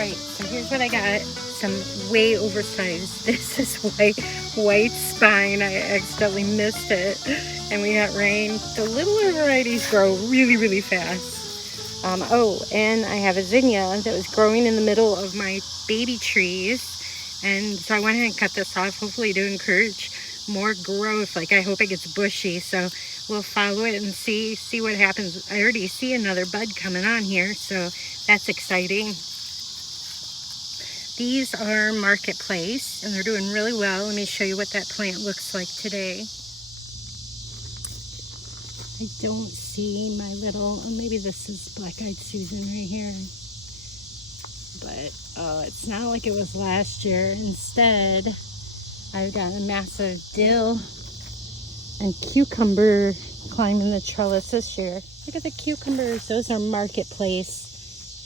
right, so here's what I got. Some way oversized. This is white spine. I accidentally missed it, and we got rain. The littler varieties grow really, really fast. Oh, and I have a zinnia that was growing in the middle of my baby trees, and so I went ahead and cut this off, hopefully to encourage more growth. Like, I hope it gets bushy, so we'll follow it and see what happens. I already see another bud coming on here, so that's exciting. These are Marketplace, and they're doing really well. Let me show you what that plant looks like today. I don't see my little, oh, maybe this is black-eyed Susan right here. But, oh, it's not like it was last year. Instead, I've got a massive dill and cucumber climbing the trellis this year. Look at the cucumbers. Those are Marketplace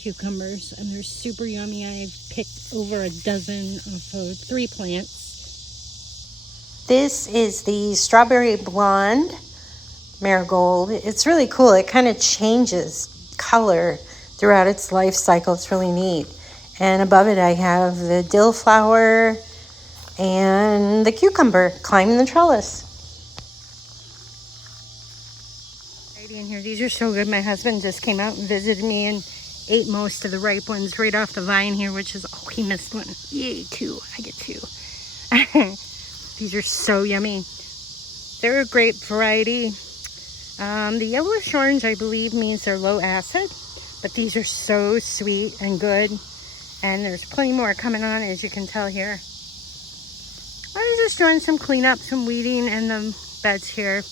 cucumbers, and they're super yummy. I've picked over a dozen of 3 plants. This is the strawberry blonde marigold. It's really cool. It kind of changes color throughout its life cycle. It's really neat. And above it I have the dill flower and the cucumber climbing the trellis. In here, these are so good. My husband just came out and visited me and ate most of the ripe ones right off the vine here, which is, oh, he missed one. Yay, 2. I get 2. These are so yummy. They're a grape variety. The yellowish orange, I believe, means they're low acid, but these are so sweet and good. And there's plenty more coming on, as you can tell here. I'm just doing some cleanup, some weeding in the beds here.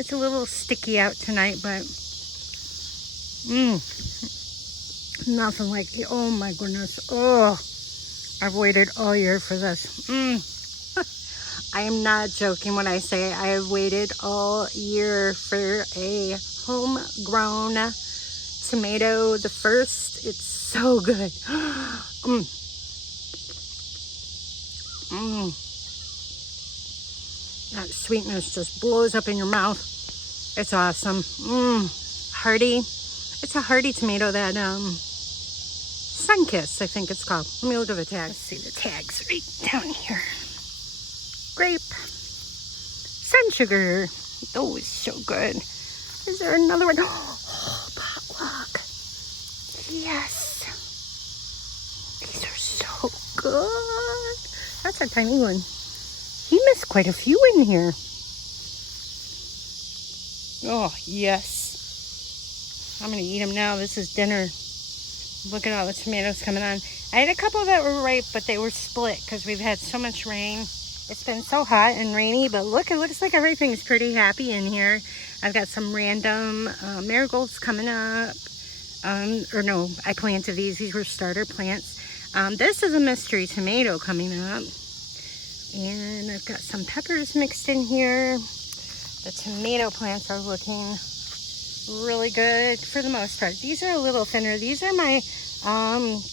It's a little sticky out tonight, but nothing like the, oh my goodness. Oh, I've waited all year for this. I am not joking when I say I have waited all year for a homegrown tomato. The first, it's so good. That sweetness just blows up in your mouth. It's awesome. Hearty. It's a hearty tomato, that Sunkiss, I think it's called. Let me look at the tag. Let's see the tags right down here. Grape, sun sugar. Oh, it's so good. Is there another one? Oh, potluck. Yes. These are so good. That's a tiny one. He missed quite a few in here. Oh, yes. I'm going to eat them now. This is dinner. Look at all the tomatoes coming on. I had a couple that were ripe, but they were split because we've had so much rain. It's been so hot and rainy, but look, it looks like everything's pretty happy in here. I've got some random marigolds coming up. Or no, I planted these. These were starter plants. This is a mystery tomato coming up. And I've got some peppers mixed in here. The tomato plants are looking really good for the most part. These are a little thinner. These are my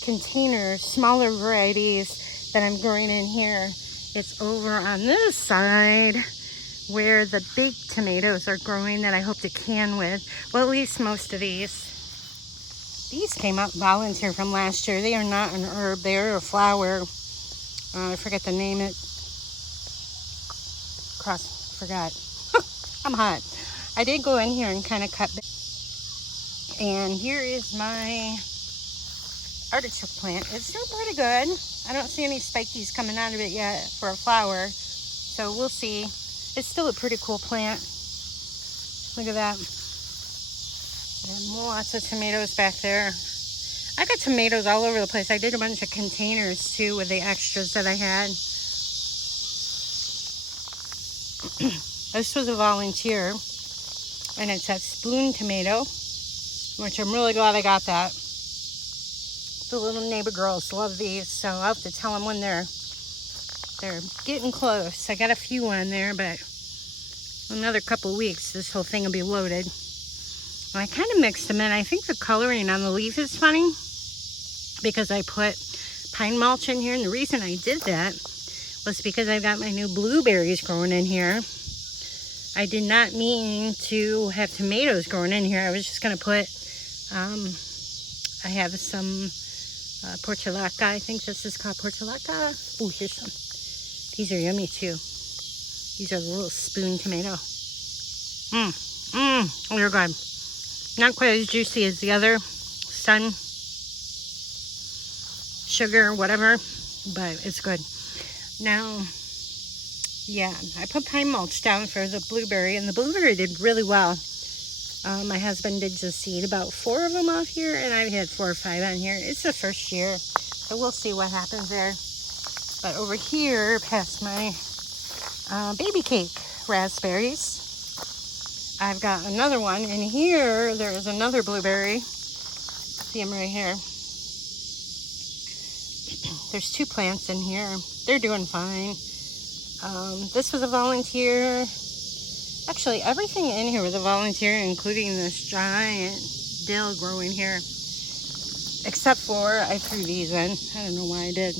containers, smaller varieties that I'm growing in here. It's over on this side where the big tomatoes are growing that I hope to can with. Well, at least most of these. These came up volunteer from last year. They are not an herb. They are a flower. I forget the name. Forgot. I'm hot. I did go in here and kind of cut back. And here is my artichoke plant. It's doing pretty good. I don't see any spikies coming out of it yet for a flower. So we'll see. It's still a pretty cool plant. Look at that. And lots of tomatoes back there. I got tomatoes all over the place. I did a bunch of containers too with the extras that I had. This was a volunteer, and it's that spoon tomato, which I'm really glad I got that. The little neighbor girls love these, so I'll have to tell them when they're getting close. I got a few on there, but another couple weeks, this whole thing will be loaded. And I kind of mixed them in. I think the coloring on the leaf is funny because I put pine mulch in here, and the reason I did that was because I've got my new blueberries growing in here. I did not mean to have tomatoes growing in here. I was just going to put, I have some portulaca. I think this is called portulaca. Oh, here's some. These are yummy too. These are the little spoon tomato. They're good. Not quite as juicy as the other sun, sugar, whatever, but it's good. Now, yeah, I put pine mulch down for the blueberry, and the blueberry did really well. My husband did just seed about 4 of them off here, and I've had 4 or 5 on here. It's the first year, so we'll see what happens there. But over here, past my baby cake raspberries, I've got another one. And here, there is another blueberry. See them right here. There's 2 plants in here. They're doing fine. This was a volunteer. Actually, everything in here was a volunteer, including this giant dill growing here. Except for, I threw these in. I don't know why I did.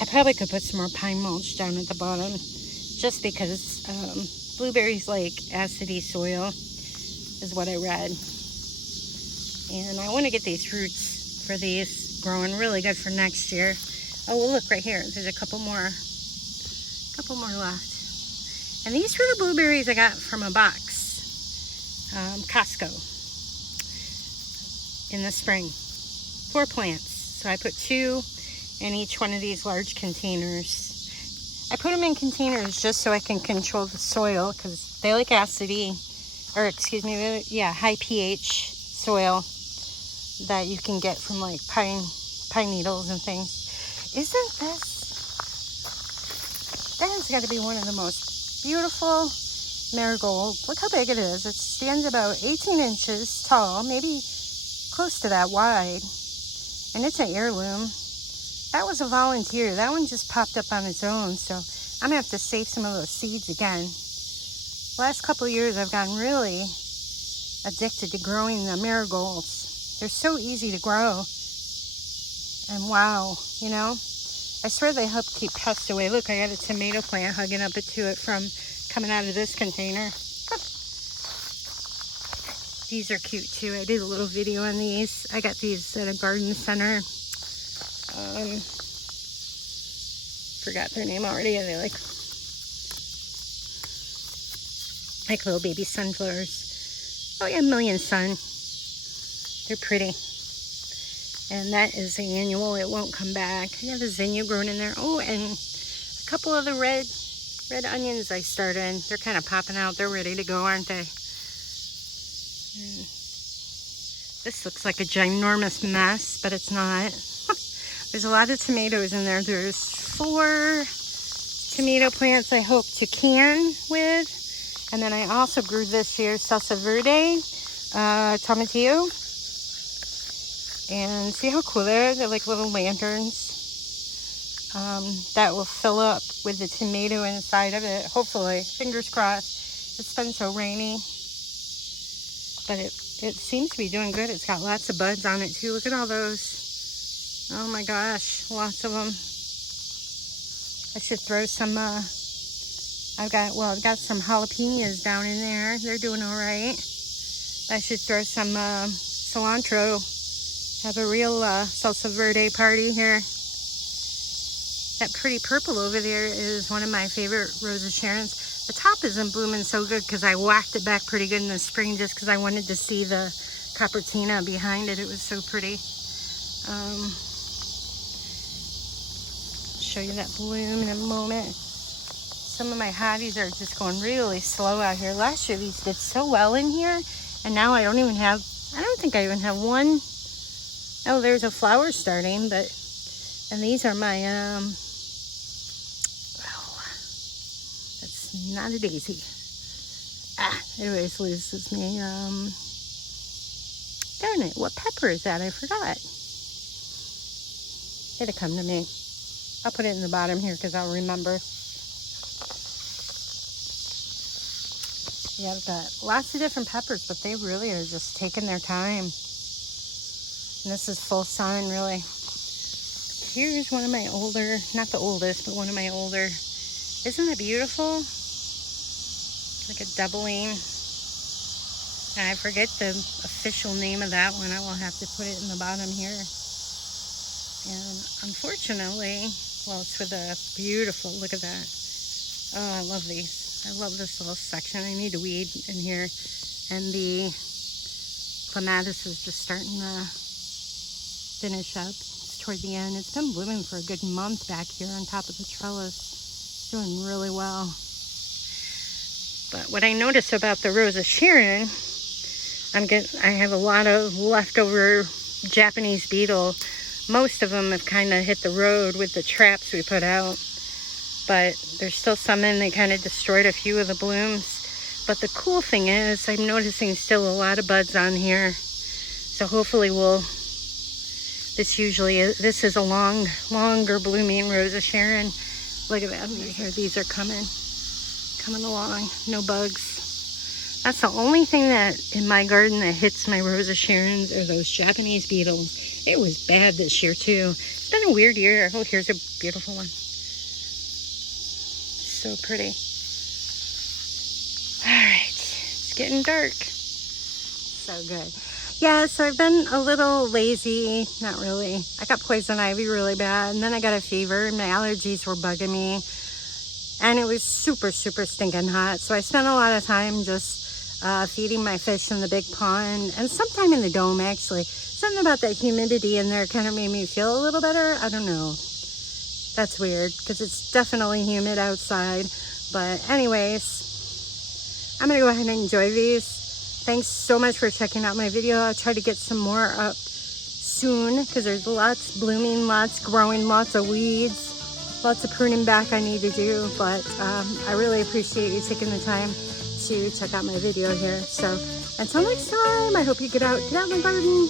I probably could put some more pine mulch down at the bottom, just because blueberries like acidy soil, is what I read. And I want to get these roots for these growing really good for next year. Oh, well, look right here. There's a couple more left. And these were the blueberries I got from a box, Costco, in the spring. 4 plants. So I put 2 in each one of these large containers. I put them in containers just so I can control the soil, because they like acidy, or excuse me, yeah, high pH soil that you can get from like pine needles and things. Isn't this? That has got to be one of the most beautiful marigolds. Look how big it is. It stands about 18 inches tall, maybe close to that wide. And it's an heirloom. That was a volunteer. That one just popped up on its own. So I'm going to have to save some of those seeds again. Last couple of years, I've gotten really addicted to growing the marigolds. They're so easy to grow. And wow, you know, I swear they help keep pests away. Look, I got a tomato plant hugging up to it from coming out of this container. These are cute too. I did a little video on these. I got these at a garden center. Forgot their name already. They like little baby sunflowers. Oh yeah, Million Sun. They're pretty. And that is annual. It won't come back. I got a zinnia growing in there. Oh, and a couple of the red onions I started. They're kind of popping out. They're ready to go, aren't they? And this looks like a ginormous mess, but it's not. There's a lot of tomatoes in there. There's 4 tomato plants I hope to can with. And then I also grew this year salsa verde, tomatillo. And see how cool they are? They're like little lanterns. That will fill up with the tomato inside of it. Hopefully, fingers crossed. It's been so rainy. But it seems to be doing good. It's got lots of buds on it too. Look at all those. Oh my gosh, lots of them. I should throw some, I've got some jalapenos down in there. They're doing all right. I should throw some cilantro. Have a real salsa verde party here. That pretty purple over there is one of my favorite Rosa Sharons. The top isn't blooming so good because I whacked it back pretty good in the spring just because I wanted to see the Copertina behind it. It was so pretty. Show you that bloom in a moment. Some of my hotties are just going really slow out here. Last year these did so well in here, and now I don't think I even have one. Oh, there's a flower starting, and these are my, that's not a daisy. It always loses me. Darn it, what pepper is that? I forgot. It'll come to me. I'll put it in the bottom here because I'll remember. Yeah, I've got lots of different peppers, but they really are just taking their time. And this is full sun, really. Here's one of my older, not the oldest, but one of my older. Isn't that beautiful? Like a doubling. I forget the official name of that one. I will have to put it in the bottom here. And unfortunately, well, it's with a beautiful, look at that. Oh, I love these. I love this little section. I need to weed in here. And the clematis is just starting to finish up. It's toward the end. It's been blooming for a good month back here on top of the trellis. Doing really well. But what I notice about the Rose of Sharon, I have a lot of leftover Japanese beetle. Most of them have kind of hit the road with the traps we put out. But there's still some in. They kind of destroyed a few of the blooms. But the cool thing is, I'm noticing still a lot of buds on here. So hopefully this is a longer blooming Rose of Sharon. Look at that. Here, these are coming along. No bugs. That's the only thing that in my garden that hits my Rose of Sharons are those Japanese beetles. It was bad this year too. It's been a weird year. Oh, here's a beautiful one. So pretty. All right, it's getting dark. So good. Yeah, so I've been a little lazy. Not really. I got poison ivy really bad, and then I got a fever, and my allergies were bugging me. And it was super, super stinking hot. So I spent a lot of time just feeding my fish in the big pond, and sometime in the dome, actually. Something about that humidity in there kind of made me feel a little better. I don't know. That's weird, because it's definitely humid outside. But anyways, I'm going to go ahead and enjoy these. Thanks so much for checking out my video. I'll try to get some more up soon, because there's lots blooming, lots growing, lots of weeds, lots of pruning back I need to do. But I really appreciate you taking the time to check out my video here. So until next time, I hope you get out my garden.